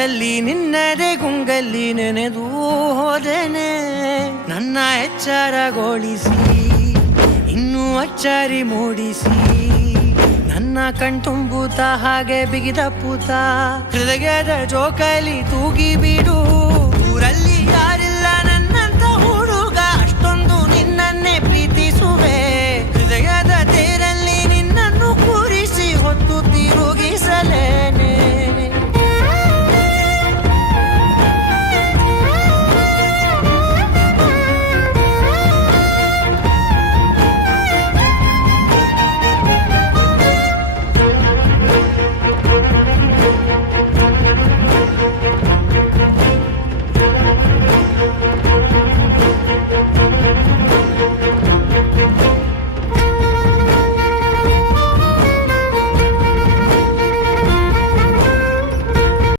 ಹೊತ್ತಲ್ಲಿ ನಿನ್ನದೇ ಗುಂಗಲ್ಲಿ ನೆನೆದು ಹೋದೆನೆ. ನನ್ನ ಎಚ್ಚರಗೊಳಿಸಿ ಇನ್ನೂ ಅಚ್ಚರಿ ಮೂಡಿಸಿ, ನನ್ನ ಕಣ್ತುಂಬುತ್ತ ಹಾಗೆ ಬಿಗಿದ ಪೂತ ಹೃದಯದ ಜೋಕಲಿ ತೂಗಿ ಬಿಡು. ಊರಲ್ಲಿ ಯಾರು